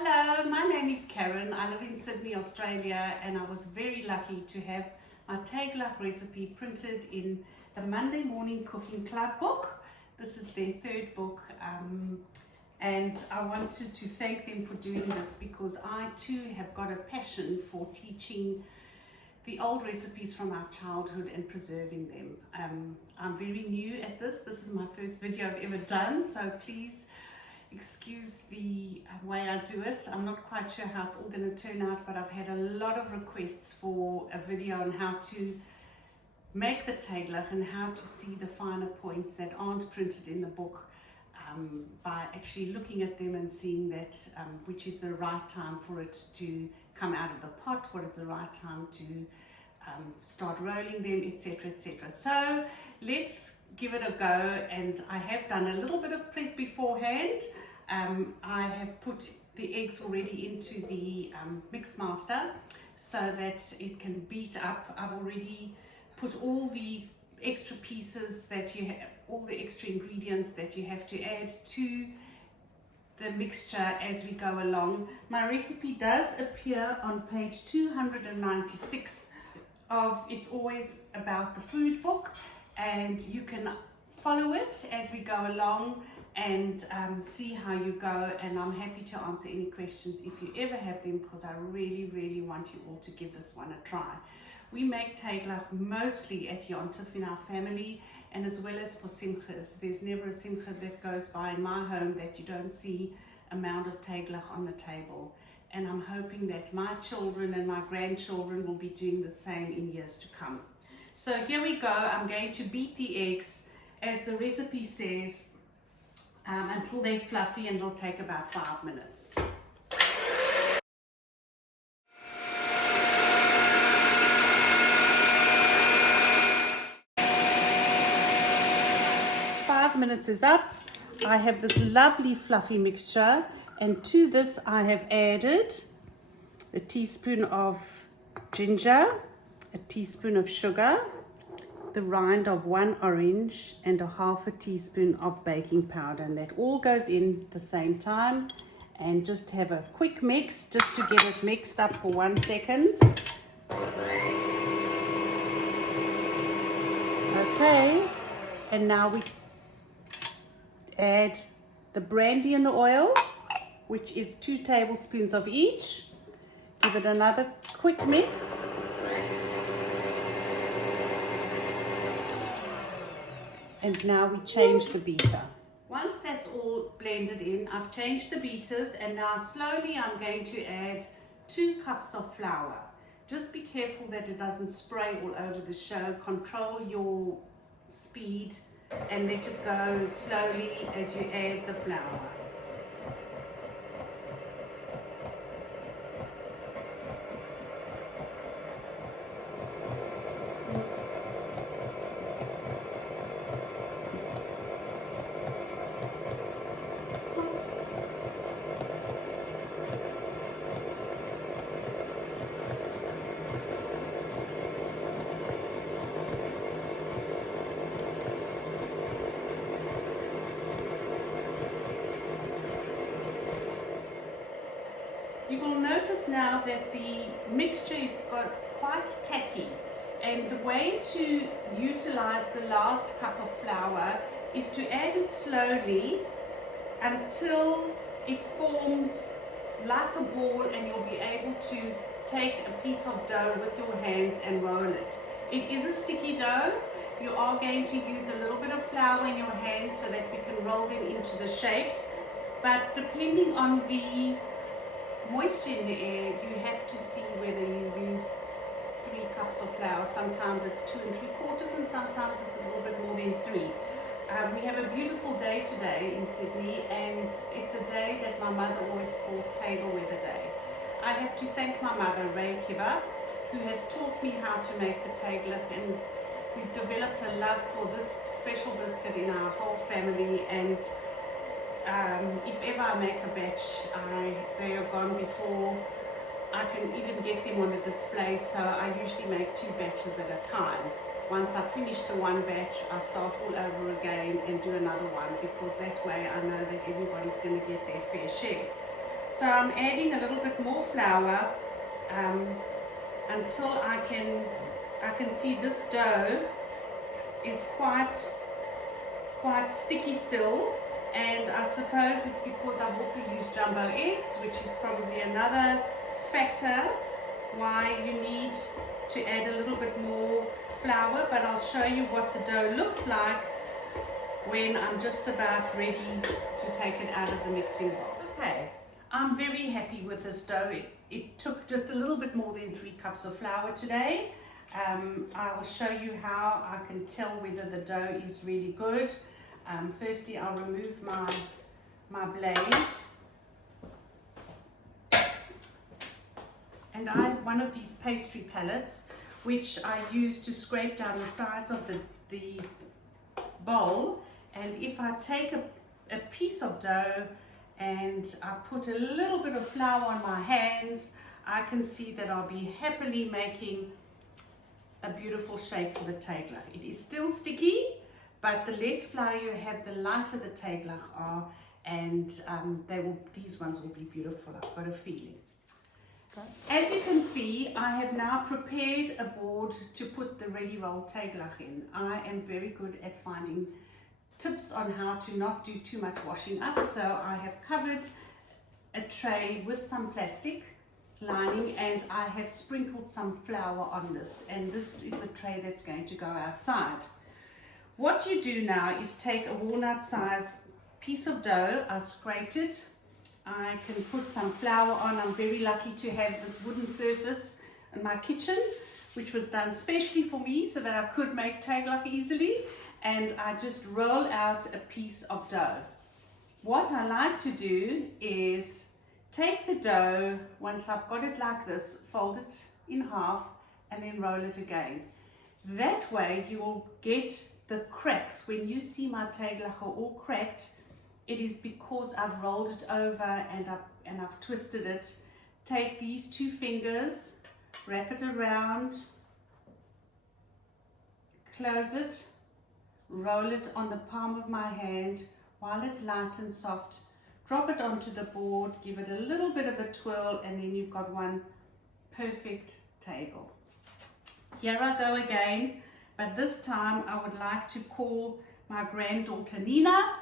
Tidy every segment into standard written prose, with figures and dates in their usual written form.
Hello, my name is Karyn. I live in Sydney, Australia, and I was very lucky to have my Teiglach recipe printed in the Monday Morning Cooking Club book. This is their third book, and I wanted to thank them for doing this because I too have got a passion for teaching the old recipes from our childhood and preserving them. I'm very new at this. This is my first video I've ever done, so please excuse the way I do it. I'm not quite sure how it's all going to turn out, but I've had a lot of requests for a video on how to make the Teiglach and how to see the finer points that aren't printed in the book, by actually looking at them and seeing that which is the right time for it to come out of the pot, what is the right time to start rolling them, etc, etc. So let's give it a go, and I have done a little bit of prep beforehand. I have put the eggs already into the mix master so that it can beat up. I've already put all the extra pieces that you have, all the extra ingredients that you have to add to the mixture as we go along. My recipe does appear on page 296 of It's Always About the Food book, and you can follow it as we go along and see how you go, and I'm happy to answer any questions if you ever have them, because I really want you all to give this one a try. We make Teiglach mostly at Yontif in our family, and as well as for simchas. There's never a simcha that goes by in my home that you don't see a mound of Teiglach on the table. And I'm hoping that my children and my grandchildren will be doing the same in years to come. So here we go. I'm going to beat the eggs, as the recipe says, until they're fluffy, and it'll take about 5 minutes. Minutes is up. I have this lovely fluffy mixture, and to this I have added a teaspoon of ginger, a teaspoon of sugar, the rind of 1 orange, and a half a teaspoon of baking powder, and that all goes in at the same time. And just have a quick mix just to get it mixed up for 1 second. Okay, and now we add the brandy and the oil, which is 2 tablespoons of each. Give it another quick mix. And now we change the beater. Once that's all blended in, I've changed the beaters, and now slowly I'm going to add 2 cups of flour. Just be careful that it doesn't spray all over the show. Control your speed and let it go slowly as you add the flour. You will notice now that the mixture is got quite tacky, and the way to utilize the last cup of flour is to add it slowly until it forms like a ball, and you'll be able to take a piece of dough with your hands and roll it. It is a sticky dough. You are going to use a little bit of flour in your hands so that we can roll them into the shapes, but depending on the moisture in the air, you have to see whether you use 3 cups of flour. Sometimes it's 2 3/4, and sometimes it's a little bit more than 3. We have a beautiful day today in Sydney, and it's a day that my mother always calls Table Weather Day. I have to thank my mother, Ray Kiba, who has taught me how to make the Teiglach, and we've developed a love for this special biscuit in our whole family. And if ever I make a batch, they are gone before I can even get them on a display, so I usually make 2 batches at a time. Once I finish the 1 batch, I start all over again and do another one, because that way I know that everybody's going to get their fair share. So I'm adding a little bit more flour until I can see this dough is quite sticky still, and I suppose it's because I've also used jumbo eggs, which is probably another factor why you need to add a little bit more flour, but I'll show you what the dough looks like when I'm just about ready to take it out of the mixing bowl. Okay, I'm very happy with this dough. It took just a little bit more than 3 cups of flour today. I'll show you how I can tell whether the dough is really good. Firstly, I'll remove my blade. And I have one of these pastry palettes, which I use to scrape down the sides of the bowl. And if I take a piece of dough and I put a little bit of flour on my hands, I can see that I'll be happily making a beautiful shape for the Teiglach. It is still sticky, but the less flour you have, the lighter the Teiglach are, and these ones will be beautiful. I've got a feeling. As you can see, I have now prepared a board to put the ready rolled Teiglach in. I am very good at finding tips on how to not do too much washing up, so I have covered a tray with some plastic lining, and I have sprinkled some flour on this, and this is the tray that's going to go outside. What you do now is take a walnut size piece of dough. I scraped it. I can put some flour on. I'm very lucky to have this wooden surface in my kitchen, which was done specially for me so that I could make Teiglach easily, and I just roll out a piece of dough. What I like to do is take the dough, once I've got it like this, fold it in half and then roll it again. That way you will get the cracks. When you see my Teiglach are all cracked, it is because I've rolled it over and I've twisted it. Take these 2 fingers, wrap it around, close it, roll it on the palm of my hand while it's light and soft. Drop it onto the board, give it a little bit of a twirl, and then you've got one perfect Teiglach. Here I go again, but this time I would like to call my granddaughter Nina,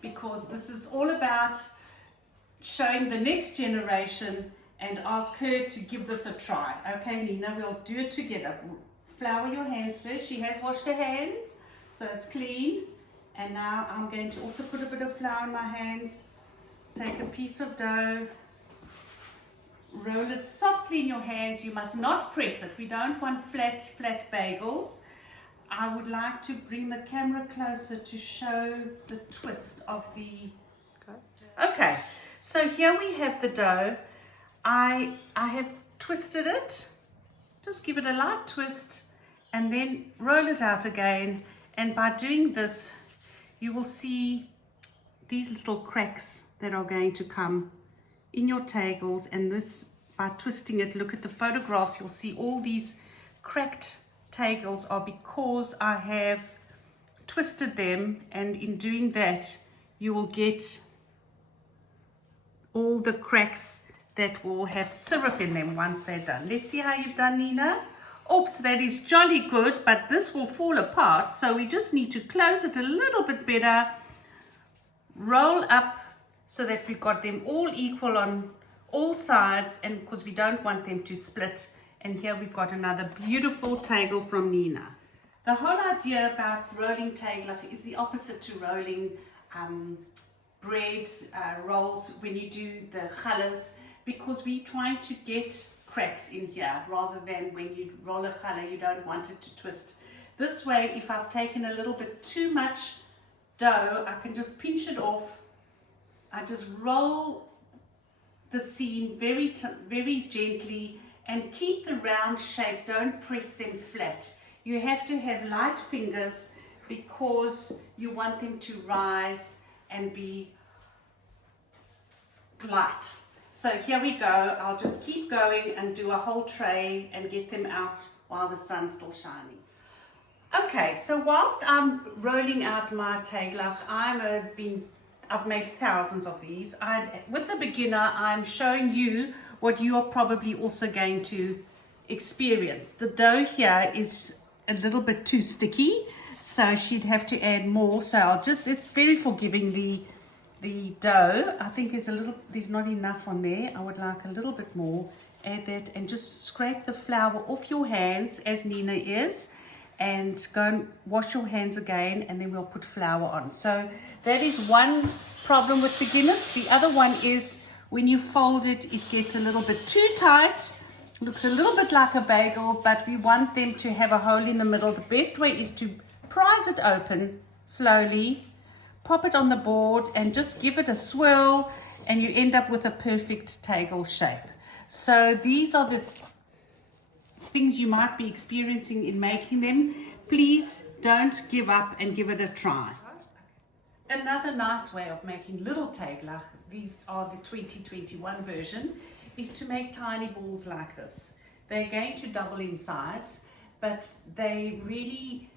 because this is all about showing the next generation, and ask her to give this a try. Okay, Nina, we'll do it together. Flour your hands first. She has washed her hands, so it's clean. And now I'm going to also put a bit of flour in my hands. Take a piece of dough, roll it softly in your hands. You must not press it. We don't want flat bagels. I would like to bring the camera closer to show the twist of the... Okay, so here we have the dough. I have twisted it. Just give it a light twist and then roll it out again. And by doing this, you will see these little cracks that are going to come in your Teiglachs. And this, by twisting it, look at the photographs, you'll see all these cracked Teiglachs are because I have twisted them, and in doing that you will get all the cracks that will have syrup in them once they're done. Let's see how you've done, Nina. Oops, that is jolly good, but this will fall apart, so we just need to close it a little bit better, roll up so that we've got them all equal on all sides, and because we don't want them to split. And here we've got another beautiful Teiglach from Nina. The whole idea about rolling Teiglach is the opposite to rolling bread rolls when you do the challahs, because we're trying to get cracks in here rather than when you roll a challah, you don't want it to twist. This way, if I've taken a little bit too much dough, I can just pinch it off. I just roll the seam very gently and keep the round shape. Don't press them flat. You have to have light fingers because you want them to rise and be light. So here we go. I'll just keep going and do a whole tray and get them out while the sun's still shining. Okay, so whilst I'm rolling out my Teiglach, I've been I've made thousands of these. With the beginner, I'm showing you what you are probably also going to experience. The dough here is a little bit too sticky, so she'd have to add more. So it's very forgiving, the dough. I think there's not enough on there. I would like a little bit more. Add that and just scrape the flour off your hands as Nina is, and go and wash your hands again, and then we'll put flour on. So that is one problem with beginners. The other one is when you fold it, it gets a little bit too tight. Looks a little bit like a bagel, but we want them to have a hole in the middle. The best way is to prise it open slowly, pop it on the board, and just give it a swirl, and you end up with a perfect Teiglach shape. So these are the things you might be experiencing in making them. Please don't give up and give it a try. Another nice way of making little Teiglach, these are the 2021 version, is to make tiny balls like this. They're going to double in size, but they really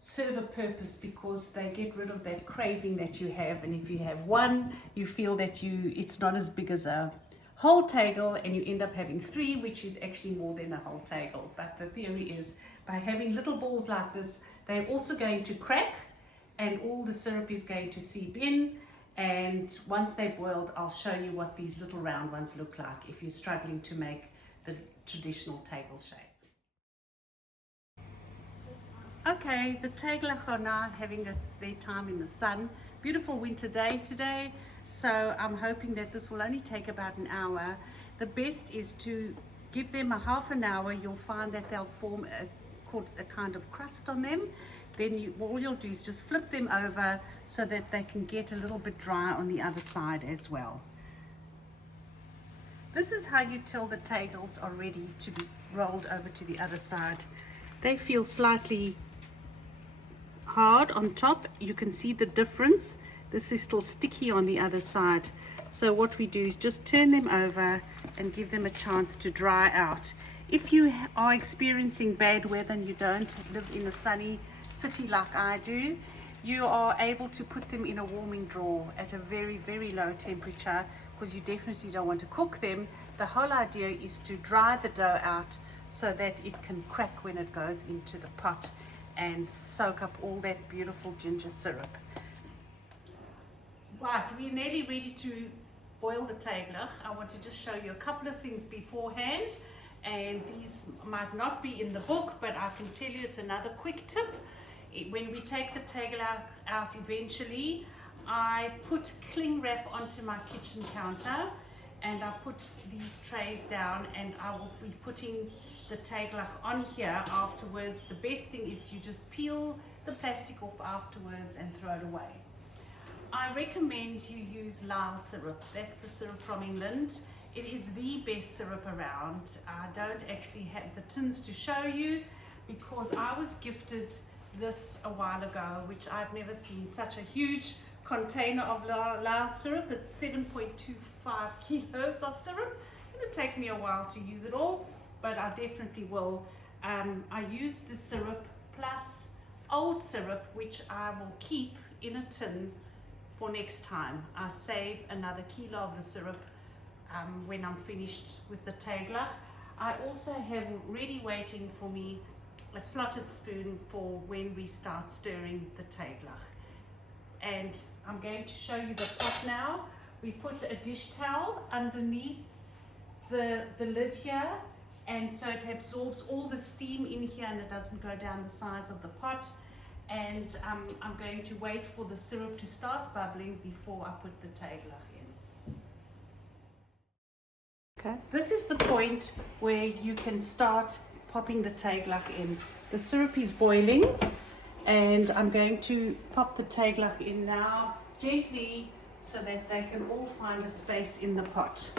serve a purpose because they get rid of that craving that you have. And if you have one, you feel that it's not as big as a whole Teiglach, and you end up having 3, which is actually more than a whole Teiglach. But the theory is, by having little balls like this, they're also going to crack, and all the syrup is going to seep in. And once they're boiled, I'll show you what these little round ones look like if you're struggling to make the traditional Teiglach shape. Okay, the Teiglach are now having their time in the sun. Beautiful winter day today, so I'm hoping that this will only take about an hour. The best is to give them a half an hour. You'll find that they'll form a kind of crust on them. Then all you'll do is just flip them over so that they can get a little bit dry on the other side as well. This is how you tell the Teiglachs are ready to be rolled over to the other side. They feel slightly hard on top. You can see the difference. This is still sticky on the other side. So what we do is just turn them over and give them a chance to dry out. If you are experiencing bad weather and you don't live in a sunny city like I do, you are able to put them in a warming drawer at a very, very low temperature, because you definitely don't want to cook them. The whole idea is to dry the dough out so that it can crack when it goes into the pot and soak up all that beautiful ginger syrup. Right, we're nearly ready to boil the Teiglach. I want to just show you a couple of things beforehand, and these might not be in the book, but I can tell you it's another quick tip. When we take the Teiglach out eventually, I put cling wrap onto my kitchen counter, and I put these trays down, and I will be putting the Teiglach on here afterwards. The best thing is you just peel the plastic off afterwards and throw it away. I recommend you use Lal Syrup. That's the syrup from England. It is the best syrup around. I don't actually have the tins to show you because I was gifted this a while ago, which I've never seen. Such a huge container of Lal Syrup. It's 7.25 kilos of syrup. It'll take me a while to use it all, but I definitely will. I use the syrup plus old syrup, which I will keep in a tin for next time. I save another kilo of the syrup when I'm finished with the Teiglach. I also have ready waiting for me a slotted spoon for when we start stirring the Teiglach. And I'm going to show you the pot now. We put a dish towel underneath the lid here, and so it absorbs all the steam in here and it doesn't go down the sides of the pot. And I'm going to wait for the syrup to start bubbling before I put the Teiglach in. Okay, this is the point where you can start popping the Teiglach in. The syrup is boiling, and I'm going to pop the Teiglach in now gently so that they can all find a space in the pot.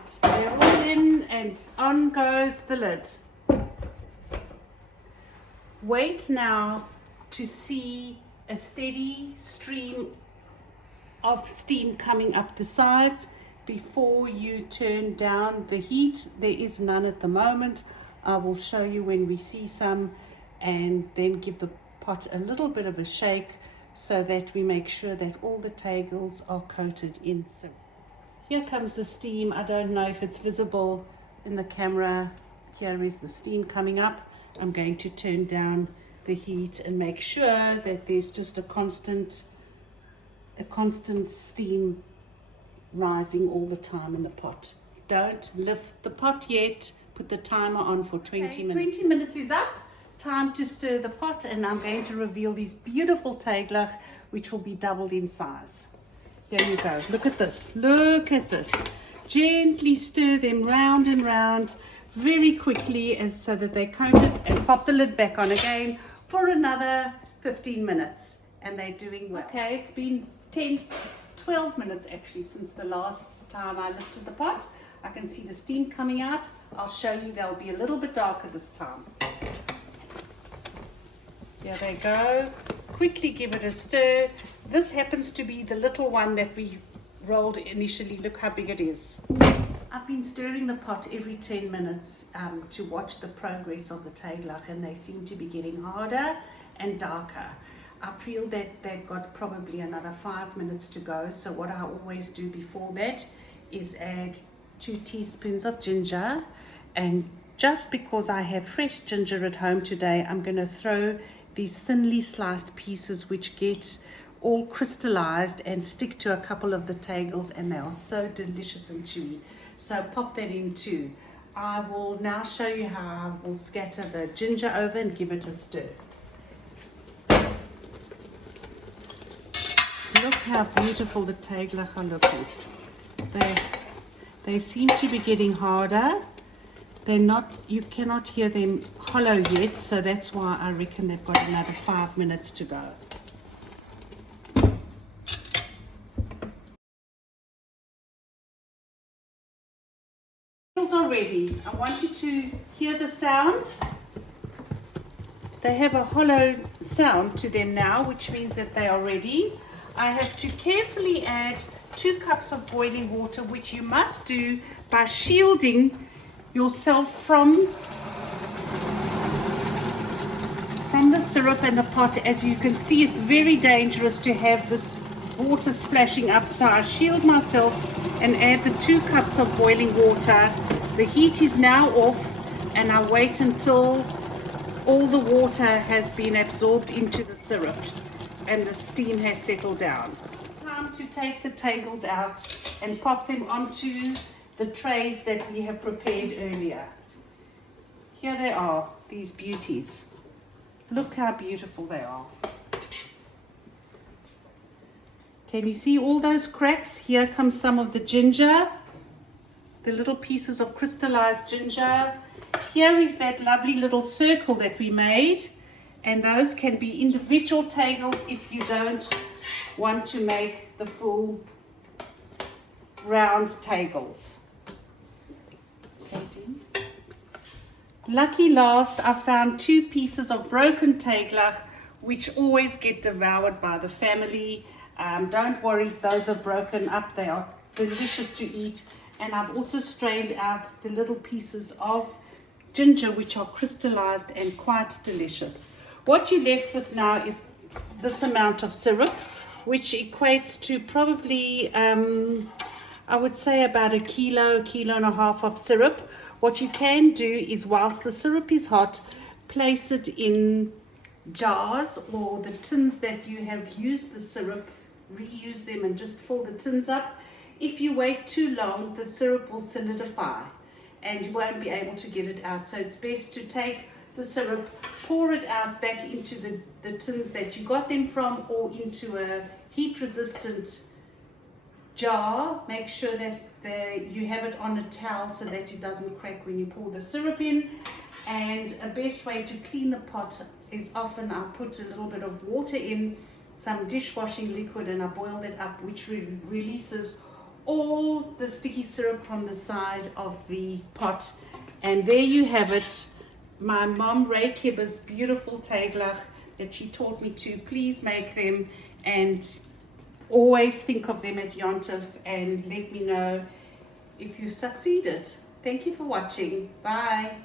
Right, they're all in and on goes the lid. Wait now to see a steady stream of steam coming up the sides before you turn down the heat. There is none at the moment. I will show you when we see some, and then give the pot a little bit of a shake so that we make sure that all the teigels are coated in syrup. Here comes the steam. I don't know if it's visible in the camera. Here is the steam coming up. I'm going to turn down the heat and make sure that there's just a constant steam rising all the time in the pot. Don't lift the pot yet. Put the timer on for 20 minutes. 20 minutes is up. Time to stir the pot, and I'm going to reveal these beautiful Teiglach, which will be doubled in size. Here you go. Look at this. Look at this. Gently stir them round and round very quickly so that they're coated, and pop the lid back on again for another 15 minutes. And they're doing well. Okay, it's been 12 minutes actually since the last time I lifted the pot. I can see the steam coming out. I'll show you, they'll be a little bit darker this time. Here they go. Quickly give it a stir. This happens to be the little one that we rolled initially. Look how big it is. I've been stirring the pot every 10 minutes to watch the progress of the Teiglach, and they seem to be getting harder and darker. I feel that they've got probably another 5 minutes to go. So what I always do before that is add 2 teaspoons of ginger, and just because I have fresh ginger at home today, I'm going to throw these thinly sliced pieces which get all crystallized and stick to a couple of the teigels, and they are so delicious and chewy. So pop that in too. I will now show you how I will scatter the ginger over and give it a stir. Look how beautiful the Teiglach are looking. They seem to be getting harder. They're not, you cannot hear them hollow yet, so that's why I reckon they've got another 5 minutes to go. Are ready. I want you to hear the sound. They have a hollow sound to them now, which means that they are ready. I have to carefully add 2 cups of boiling water, which you must do by shielding yourself from the syrup and the pot. As you can see, it's very dangerous to have this water splashing up, so I shield myself and add the 2 cups of boiling water. The heat is now off, and I wait until all the water has been absorbed into the syrup and the steam has settled down. It's time to take the teigels out and pop them onto the trays that we have prepared earlier. Here they are, these beauties. Look how beautiful they are. Can you see all those cracks? Here comes some of the ginger, the little pieces of crystallized ginger. Here is that lovely little circle that we made, and those can be individual teigels if you don't want to make the full round teigels. Lucky last, I found 2 pieces of broken Teiglach, which always get devoured by the family. Don't worry if those are broken up, they are delicious to eat. And I've also strained out the little pieces of ginger, which are crystallized and quite delicious. What you're left with now is this amount of syrup, which equates to probably, I would say about a kilo and a half of syrup. What you can do is, whilst the syrup is hot, place it in jars or the tins that you have used the syrup, reuse them and just fill the tins up. If you wait too long, the syrup will solidify and you won't be able to get it out. So it's best to take the syrup, pour it out back into the tins that you got them from, or into a heat resistant jar. Make sure that you have it on a towel so that it doesn't crack when you pour the syrup in. And a best way to clean the pot is, often I put a little bit of water in, some dishwashing liquid, and I boil that up, which releases all the sticky syrup from the side of the pot. And there you have it. My mom Ray Kibber's beautiful Teiglach that she taught me to. Please make them and always think of them at Yontif and let me know if you succeeded. Thank you for watching. Bye.